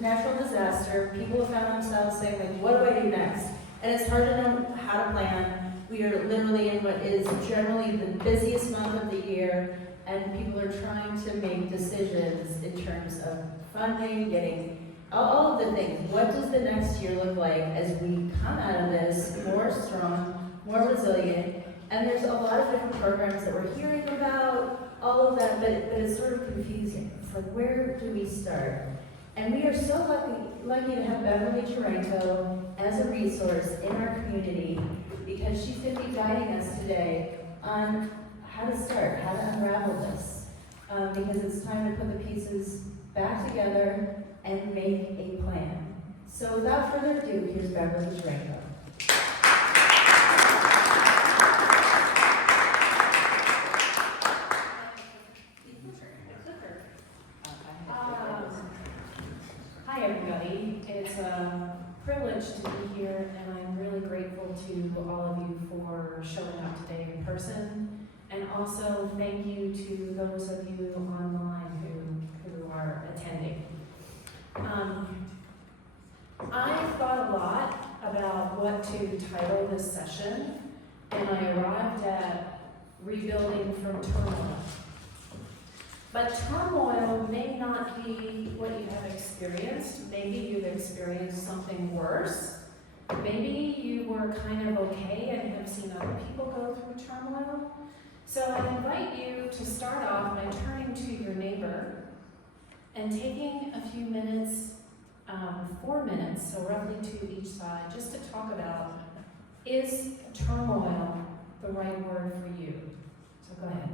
natural disaster, people have found themselves saying, like, what do I do next? And it's hard to know how to plan. We are literally in what is generally the busiest month of the year, and people are trying to make decisions in terms of funding, getting all of the things. What does the next year look like as we come out of this more strong, more resilient? And there's a lot of different programs that we're hearing about, all of that, but it's sort of confusing. It's like, where do we start? And we are so lucky to have Beverly Jurenko as a resource in our community, because she's going to be guiding us today on how to start, how to unravel this. Because it's time to put the pieces back together and make a plan. So without further ado, here's Beverly Jurenko. Hi everybody, it's a privilege to be here, and I'm really grateful to all of you for showing up today in person, and also thank you to those of you online who are attending. I thought a lot about what to title this session, and I arrived at rebuilding from turmoil. But turmoil may not be what you have experienced. Maybe you've experienced something worse. Maybe you were kind of okay and have seen other people go through turmoil. So I invite you to start off by turning to your neighbor and taking a few minutes, 4 minutes, so roughly to each side, just to talk about, is turmoil the right word for you? So go ahead.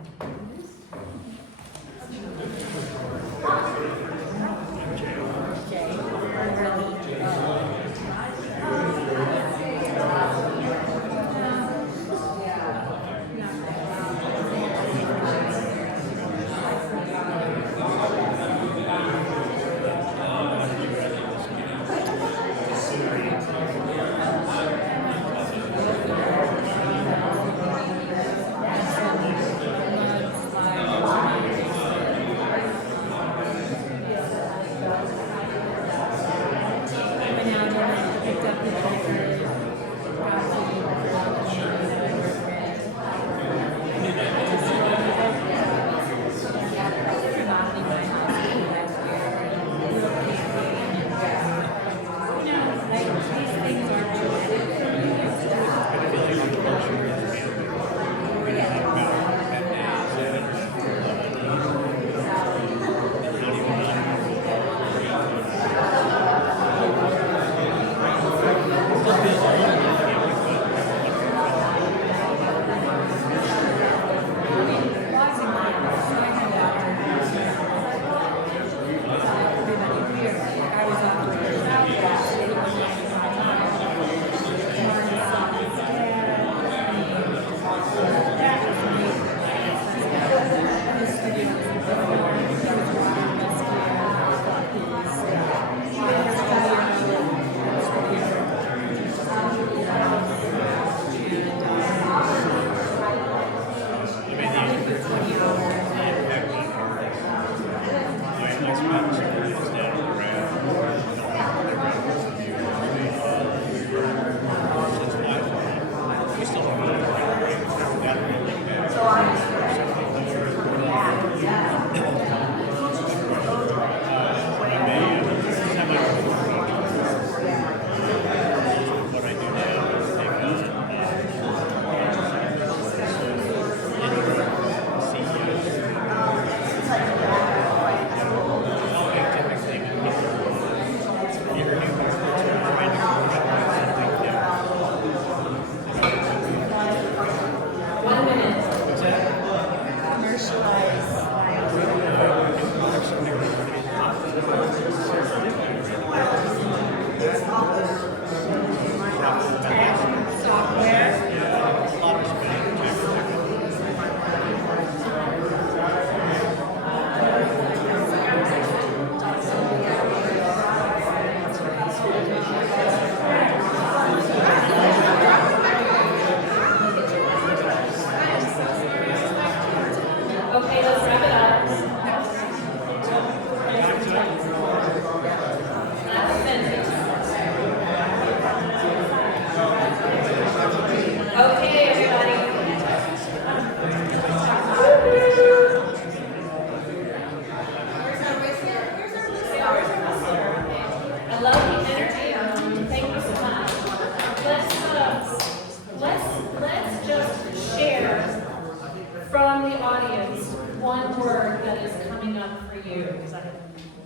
up for you?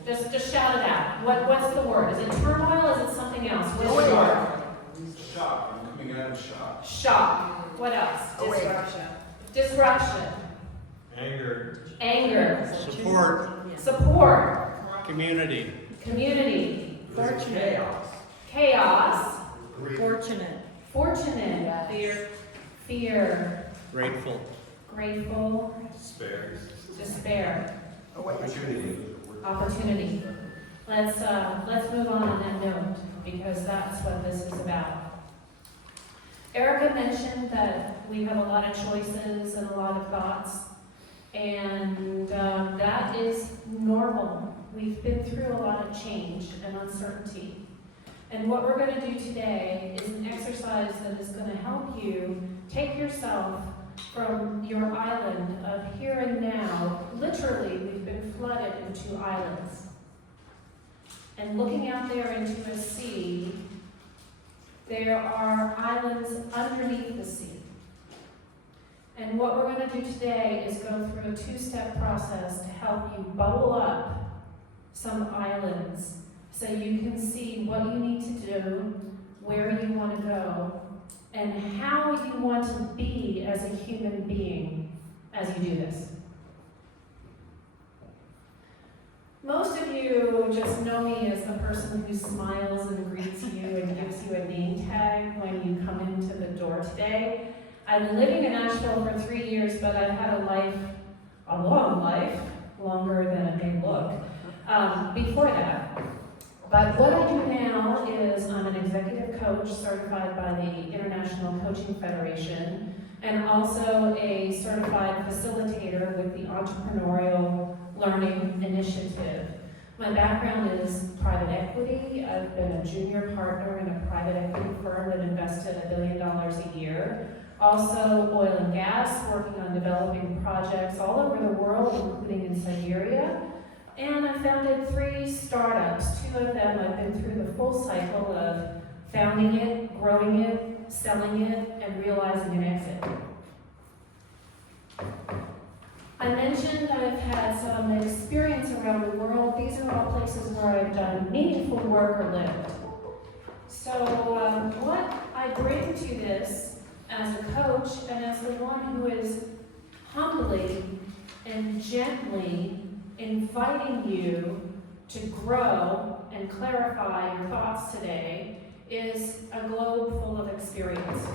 Just shout it out. What's the word? Is it turmoil? Is it something else? What's the word? Shock. I'm coming out of shock. Shock. What else? Disruption. Disruption. Anger. Anger. Support. Support. Community. Community. Chaos. Chaos. Fortunate. Fortunate. Yes. Fear. Grateful. Grateful. Despair. Despair. Opportunity. Opportunity. Let's move on that note, because that's what this is about. Erica mentioned that we have a lot of choices and a lot of thoughts, and that is normal. We've been through a lot of change and uncertainty. And what we're going to do today is an exercise that is going to help you take yourself from your island of here and now. Literally, we've been flooded into islands. And looking out there into a sea, there are islands underneath the sea. And what we're going to do today is go through a two-step process to help you bubble up some islands so you can see what you need to do, where you want to go, and how you want to be as a human being as you do this. Most of you just know me as the person who smiles and greets you and gives you a name tag when you come into the door today. I've been living in Nashville for 3 years, but I've had a long life, longer than it may look, before that. But what I do now is I'm an executive coach certified by the International Coaching Federation, and also a certified facilitator with the Entrepreneurial Learning Initiative. My background is private equity. I've been a junior partner in a private equity firm that invested $1 billion a year. Also oil and gas, working on developing projects all over the world, including in Siberia. And I founded 3 startups. 2 of them I've been through the full cycle of founding it, growing it, selling it, and realizing an exit. I mentioned I've had some experience around the world. These are all places where I've done meaningful work or lived. So what I bring to this as a coach and as the one who is humbly and gently inviting you to grow and clarify your thoughts today is a globe full of experience.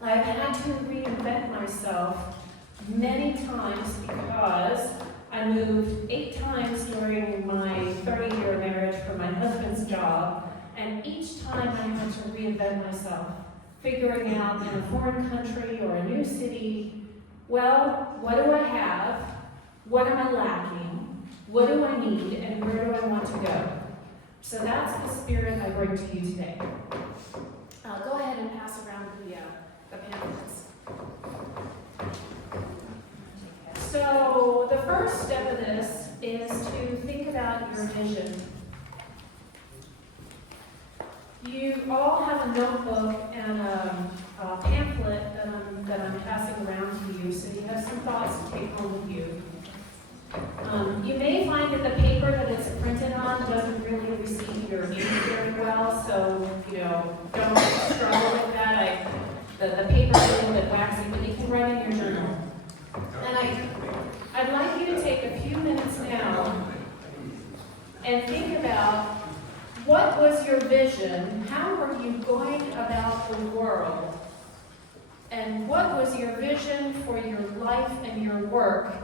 I've had to reinvent myself many times because I moved 8 times during my 30-year marriage for my husband's job, and each time I had to reinvent myself, figuring out in a foreign country or a new city, well, what do I have? What am I lacking? What do I need? And where do I want to go? So that's the spirit I bring to you today. Go ahead and pass around the pamphlets. So the first step of this is to think about your vision. You all have a notebook and a pamphlet that I'm passing around to you, so you have some thoughts to take home with you. You may find that the paper that it's printed on doesn't really receive your ink very well, so don't struggle with that. The paper's a little bit waxy, but you can write in your journal. And I'd like you to take a few minutes now and think about what was your vision, how were you going about the world, and what was your vision for your life and your work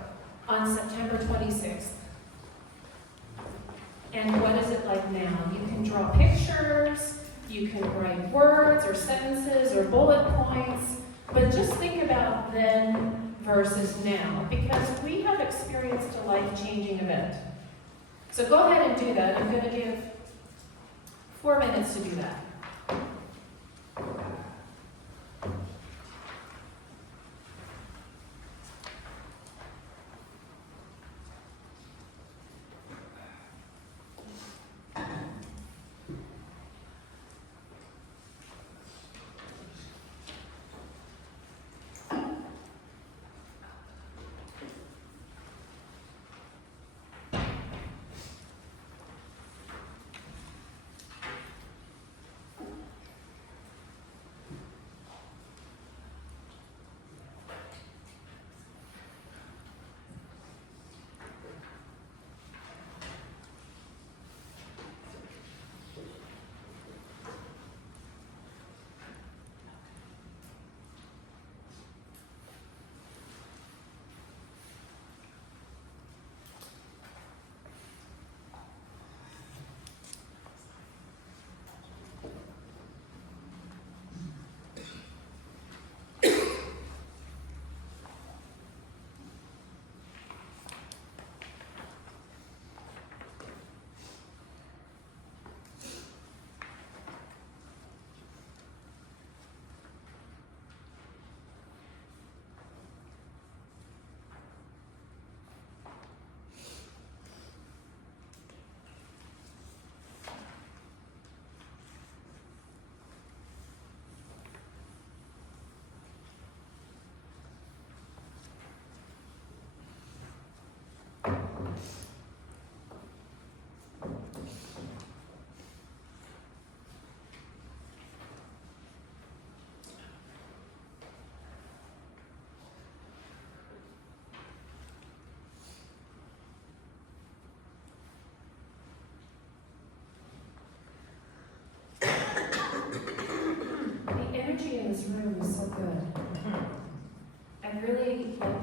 on September 26th. And what is it like now? You can draw pictures, you can write words or sentences or bullet points, but just think about then versus now, because we have experienced a life-changing event. So go ahead and do that. I'm going to give 4 minutes to do that.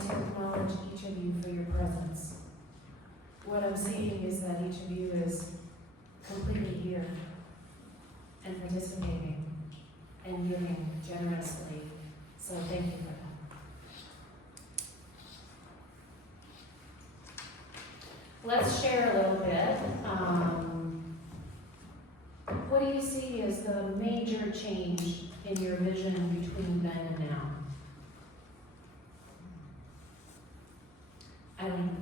to acknowledge each of you for your presence. What I'm seeing is that each of you is completely here and participating and giving generously. So thank you for that. Let's share a little bit. What do you see as the major change in your vision between then and now? Eileen?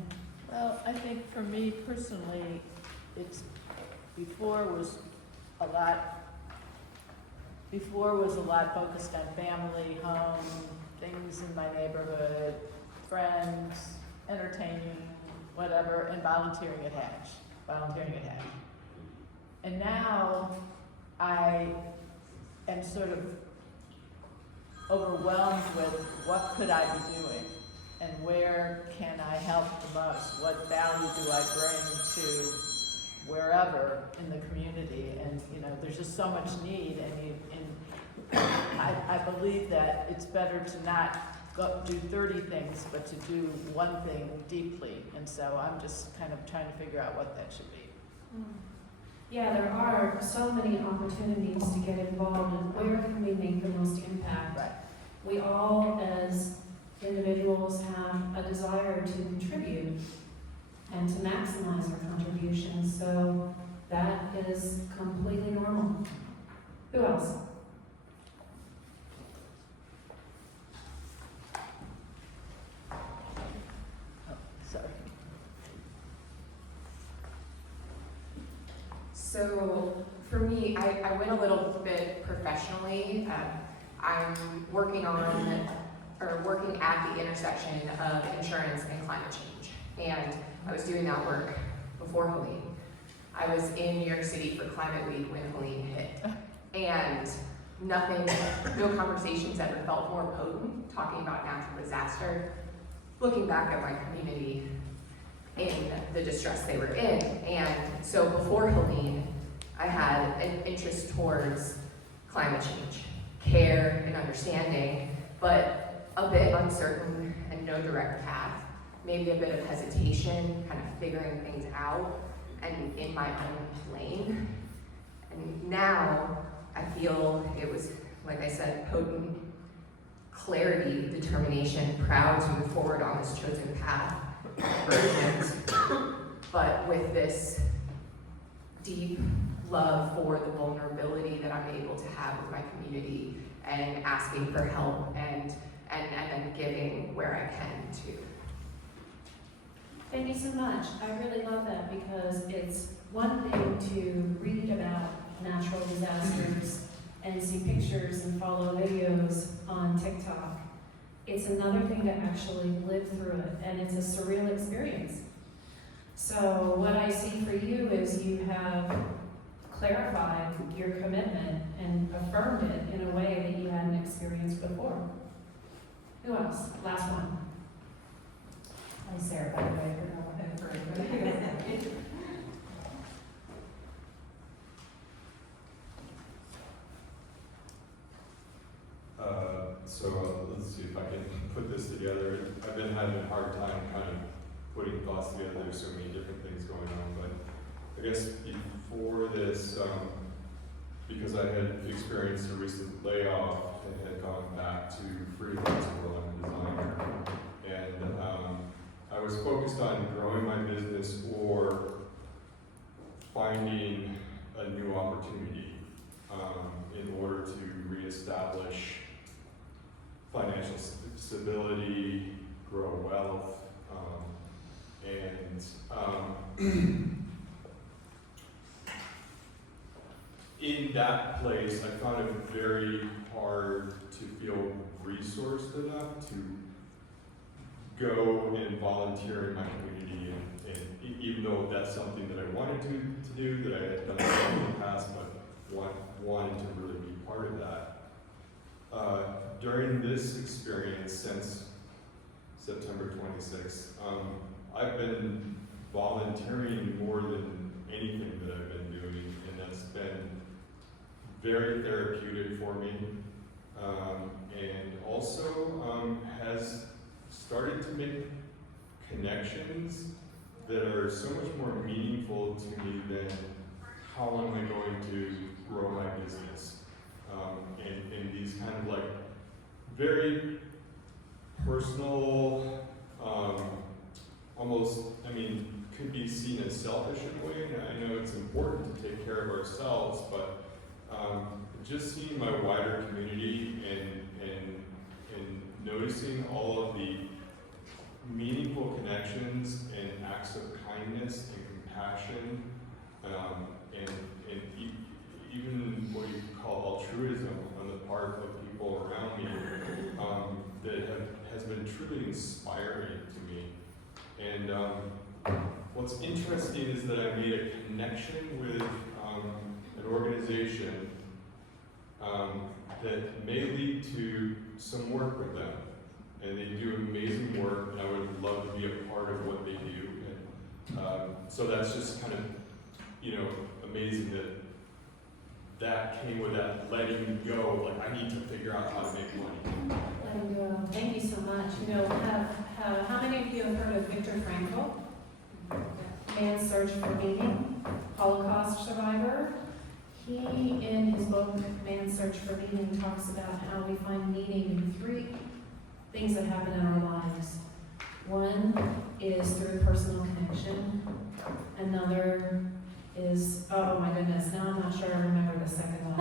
Well, I think for me personally, it's, before was a lot focused on family, home, things in my neighborhood, friends, entertaining, whatever, and volunteering at Hatch. And now I am sort of overwhelmed with what could I be doing and where can I help the most? What value do I bring to wherever in the community? And you know, there's just so much need, and I believe that it's better to not do 30 things, but to do one thing deeply. And so I'm just kind of trying to figure out what that should be. Yeah, there are so many opportunities to get involved in where can we make the most impact. Right. We all, as individuals, have a desire to contribute and to maximize our contributions, so that is completely normal. Who else? Oh, sorry. So for me, I went a little bit professionally. I'm working at the intersection of insurance and climate change. And I was doing that work before Helene. I was in New York City for Climate Week when Helene hit. And no conversations ever felt more potent talking about natural disaster, looking back at my community in the distress they were in. And so before Helene, I had an interest towards climate change, care and understanding, but a bit uncertain and no direct path, maybe a bit of hesitation, kind of figuring things out and in my own lane. And now I feel it was, like I said, potent clarity, determination, proud to move forward on this chosen path, urgent, but with this deep love for the vulnerability that I'm able to have with my community and asking for help and then giving where I can too. Thank you so much. I really love that because it's one thing to read about natural disasters and see pictures and follow videos on TikTok. It's another thing to actually live through it, and it's a surreal experience. So what I see for you is you have clarified your commitment and affirmed it in a way that you hadn't experienced before. Who else? Last one. Hi, Sarah, by the way, for everybody. So let's see if I can put this together. I've been having a hard time kind of putting thoughts together. There's so many different things going on, but I guess before this, because I had experienced a recent layoff and had gone back to freelance world, I'm a designer, and I was focused on growing my business or finding a new opportunity in order to reestablish financial stability, grow wealth, in that place, I found it very hard to feel resourced enough to go and volunteer in my community, and even though that's something that I wanted to do, that I had done in the past, but wanted to really be part of that. During this experience, since September 26th, I've been volunteering more than anything that I've been doing, and that's been very therapeutic for me, and also has started to make connections that are so much more meaningful to me than how am I going to grow my business. And these kind of like very personal, almost, I mean, could be seen as selfish in a way. And I know it's important to take care of ourselves, but just seeing my wider community and noticing all of the meaningful connections and acts of kindness and compassion, and even what you could call altruism on the part of people around me, that has been truly inspiring to me. And what's interesting is that I made a connection with an organization that may lead to some work with them. And they do amazing work, and I would love to be a part of what they do. And so that's just kind of, amazing that came with that letting go. Like, I need to figure out how to make money. Letting go. Thank you so much. How many of you have heard of Viktor Frankl? Man's Search for Meaning, Holocaust survivor. He, in his book, Man's Search for Meaning, talks about how we find meaning in 3 things that happen in our lives. One is through personal connection. Another is, oh my goodness, now I'm not sure I remember the second one.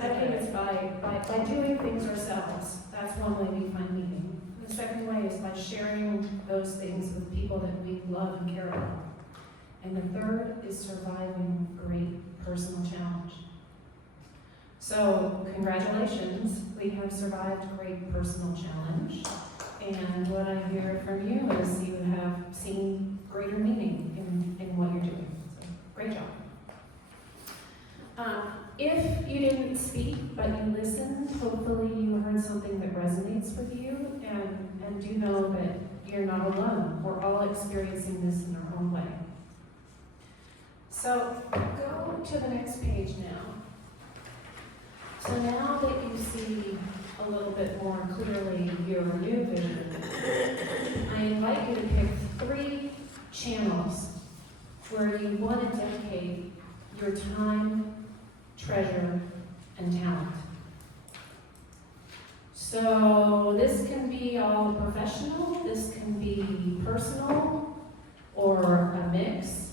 I think it's by doing things ourselves. That's one way we find meaning. The second way is by sharing those things with people that we love and care about. And the third is surviving great personal challenge. So, congratulations, we have survived great personal challenge. And what I hear from you is you have seen greater meaning in what you're doing. So, great job. If you didn't speak, but you listened, hopefully you heard something that resonates with you, and do know that you're not alone. We're all experiencing this in our own way. So, go to the next page now. So now that you see a little bit more clearly your new vision, I invite you to pick 3 channels where you want to dedicate your time, treasure, and talent. So this can be all professional, this can be personal, or a mix.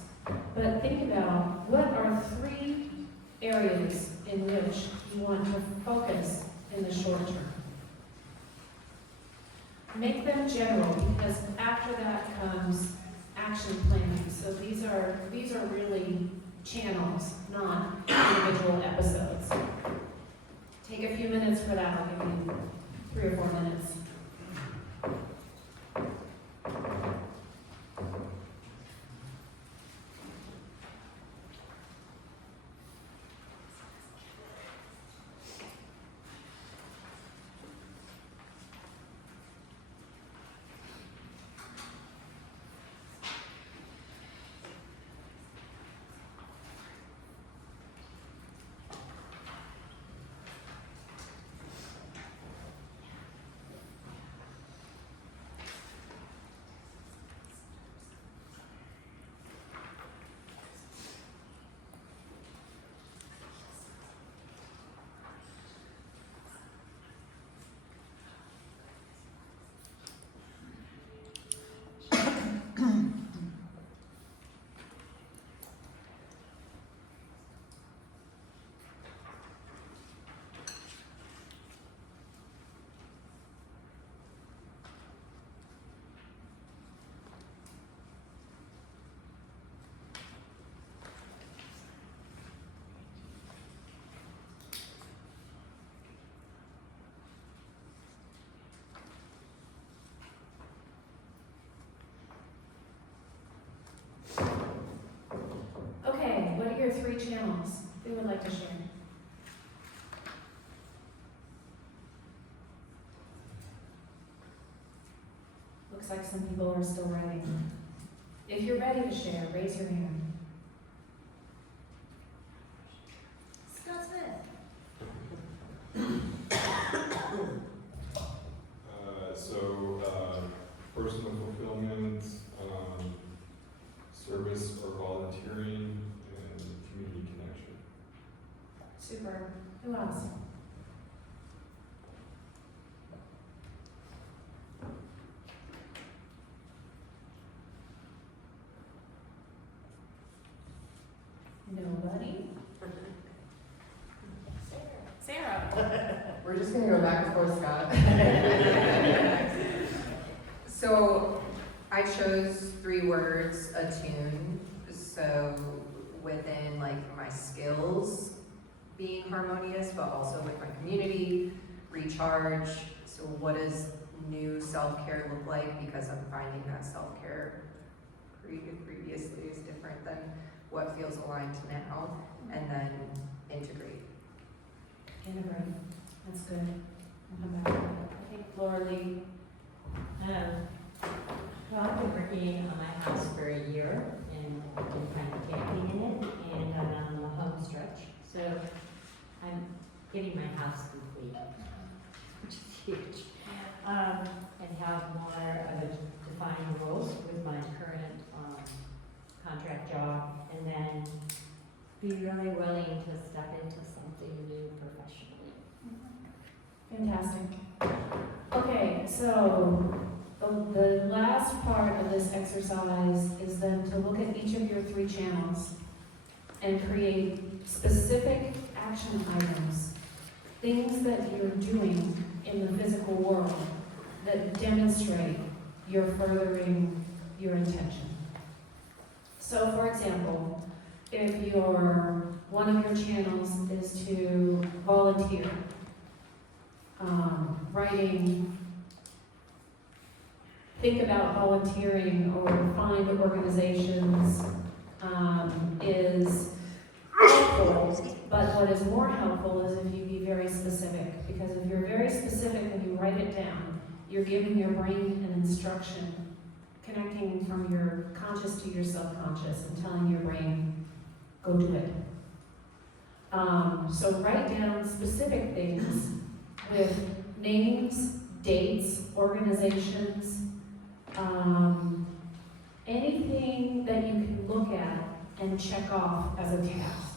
But think about, what are 3 areas in which you want to focus in the short term? Make them general, because after that comes action planning. So these are really channels, not individual episodes. Take a few minutes for that. I'll give you 3 or 4 minutes. Your 3 channels. Who would like to share? Looks like some people are still writing. If you're ready to share, raise your hand. Scott Smith. Anybody? Sarah. We're just gonna go back and forth, Scott. So I chose 3 words, attune. So within like my skills being harmonious, but also with my community, recharge. So what does new self-care look like? Because I'm finding that self-care previously is different than what feels aligned to now. And then integrate. Integrate. That's good. I'll come back. I think Laura Lee. Well, I've been working on my house for a year and been kind of camping in it, and I'm on the home stretch. So I'm getting my house complete, which is huge. And have more of a defined roles with my current contract job, and then be really willing to step into something new professionally. Fantastic. Okay, so the last part of this exercise is then to look at each of your 3 channels and create specific action items, things that you're doing in the physical world that demonstrate you're furthering your intention. So for example, if one of your channels is to volunteer, writing, think about volunteering or find organizations is helpful, but what is more helpful is if you be very specific, because if you're very specific and you write it down, you're giving your brain an instruction, connecting from your conscious to your subconscious and telling your brain, go do it. So write down specific things with names, dates, organizations, anything that you can look at and check off as a task.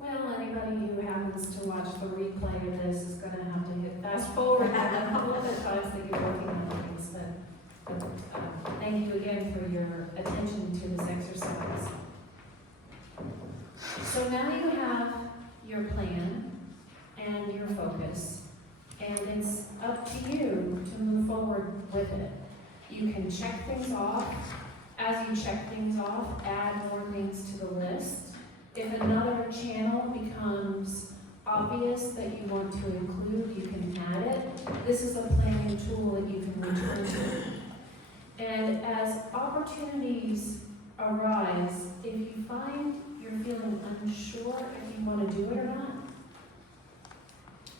Well, anybody who happens to watch the replay of this is going to have to hit fast forward a couple of the times that you're working on things. But thank you again for your attention to this exercise. So now you have your plan and your focus, and it's up to you to move forward with it. You can check things off. As you check things off, add more things to the list. If another channel becomes obvious that you want to include, you can add it. This is a planning tool that you can return to. And as opportunities arise, if you find you're feeling unsure if you want to do it or not,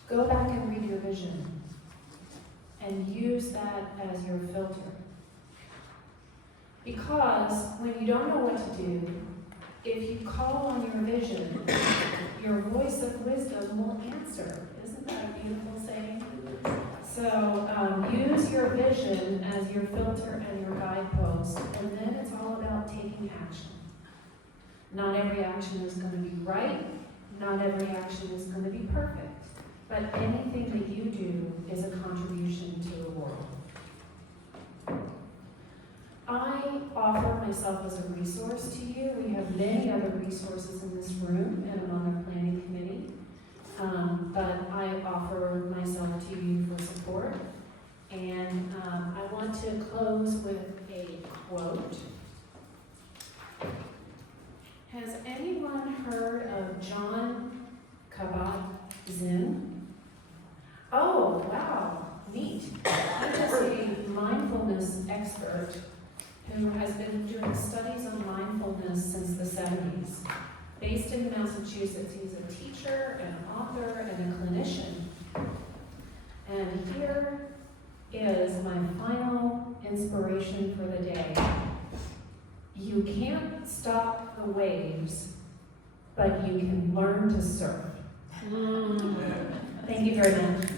go back and read your vision and use that as your filter. Because when you don't know what to do, if you call on your vision, your voice of wisdom will answer. Isn't that a beautiful saying? So use your vision as your filter and your guidepost, and then it's all about taking action. Not every action is going to be right. Not every action is going to be perfect. But anything that you do is a contribution to the world. I offer myself as a resource to you. We have many other resources in this room, and I'm on the planning committee. But I offer myself to you for support. And I want to close with a quote. Has anyone heard of John Kabat-Zinn? Oh, wow, neat. He is a mindfulness expert who has been doing studies on mindfulness since the 70s. Based in Massachusetts, he's a teacher, an author, and a clinician. And here is my final inspiration for the day. You can't stop the waves, but you can learn to surf. Thank you very much.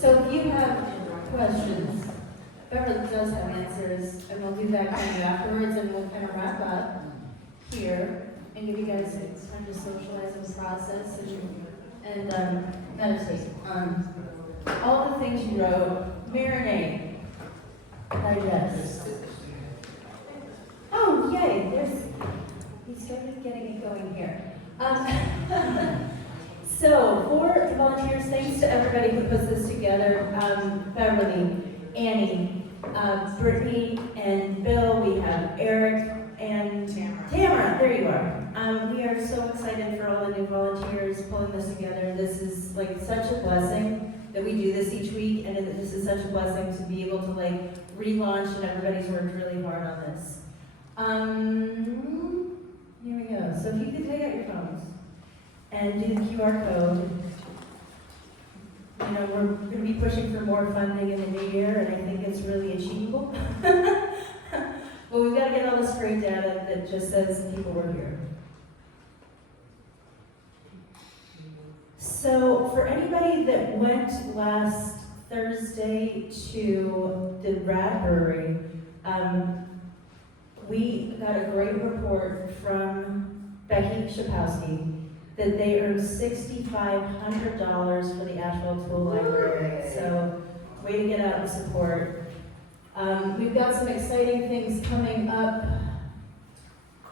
So if you have questions, Beverly does have answers, and we'll do that kind of afterwards, and we'll kind of wrap up here and give you guys time to socialize and process and meditate on all the things you wrote. Marinate, digest. Oh, yay! We started getting it going here. So, for the volunteers, thanks to everybody who puts this together, Beverly, Annie, Brittany, and Bill. We have Eric and Tamara. There you are. We are so excited for all the new volunteers pulling this together. This is like such a blessing that we do this each week, and this is such a blessing to be able to like relaunch, and everybody's worked really hard on this. Here we go. So if you could take out your phones and do the QR code. You know, we're going to be pushing for more funding in the new year, and I think it's really achievable. But we've got to get all this great data that just says people were here. So for anybody that went last Thursday to the Bradbury, we got a great report from Becky Shapowski that they earned $6,500 for the Asheville Tool Library. So, way to get out and support. We've got some exciting things coming up.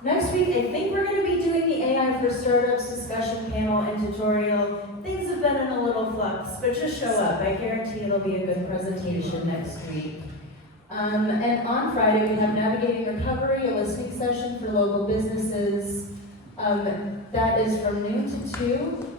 Next week, I think we're going to be doing the AI for Startups discussion panel and tutorial. Things have been in a little flux, but just show up. I guarantee it'll be a good presentation next week. And on Friday, we have Navigating Recovery, a listening session for local businesses. That is from noon to 2.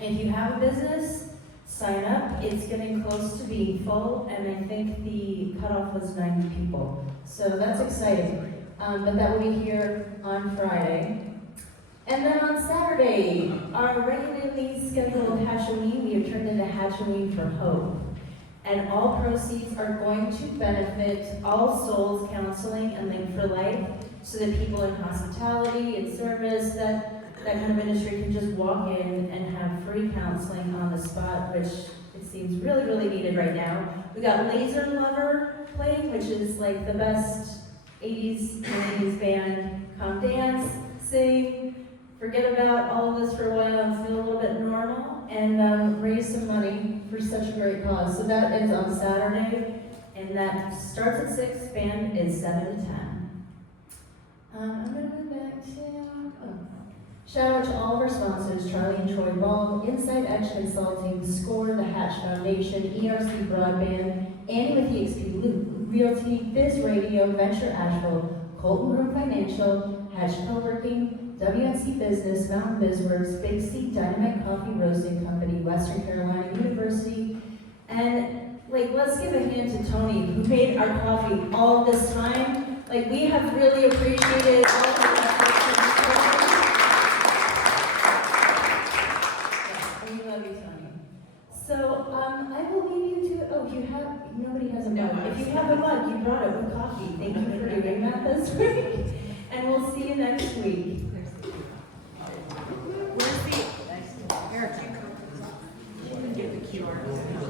If you have a business, sign up. It's getting close to being full, and I think the cutoff was 90 people. So that's exciting. But that will be here on Friday. And then on Saturday, our regularly scheduled Hatchoween, we have turned into Hatchoween for Hope. And all proceeds are going to benefit All Souls Counseling and Link for Life, so that people in hospitality and service, that kind of industry can just walk in and have free counseling on the spot, which it seems really, really needed right now. We got Laser Lover playing, which is like the best 80s and 90s band. Come dance, sing, forget about all of this for a while and feel a little bit normal, and raise some money for such a great cause. So that is on Saturday, and that starts at 6, band is 7 to 10. I'm going to move back to, shout out to all of our sponsors, Charlie and Troy Ball, Inside Edge Consulting, SCORE, the Hatch Foundation, ERC Broadband, Annie with EXP Realty, Biz Radio, Venture Asheville, Colton Group Financial, Hatch Co-working, WNC Business, Mountain BizWorks, Big C, Dynamite Coffee Roasting Company, Western Carolina University, and like, let's give a hand to Tony, who made our coffee all this time. Like, we have really appreciated all of your efforts. And we love you, Tony. So, I will leave you to, oh, you have, nobody has a mug. If you have a mug, you brought it with coffee. Thank you for doing that this week. And we'll see you next week. Where's the, Erica? You can get the QR.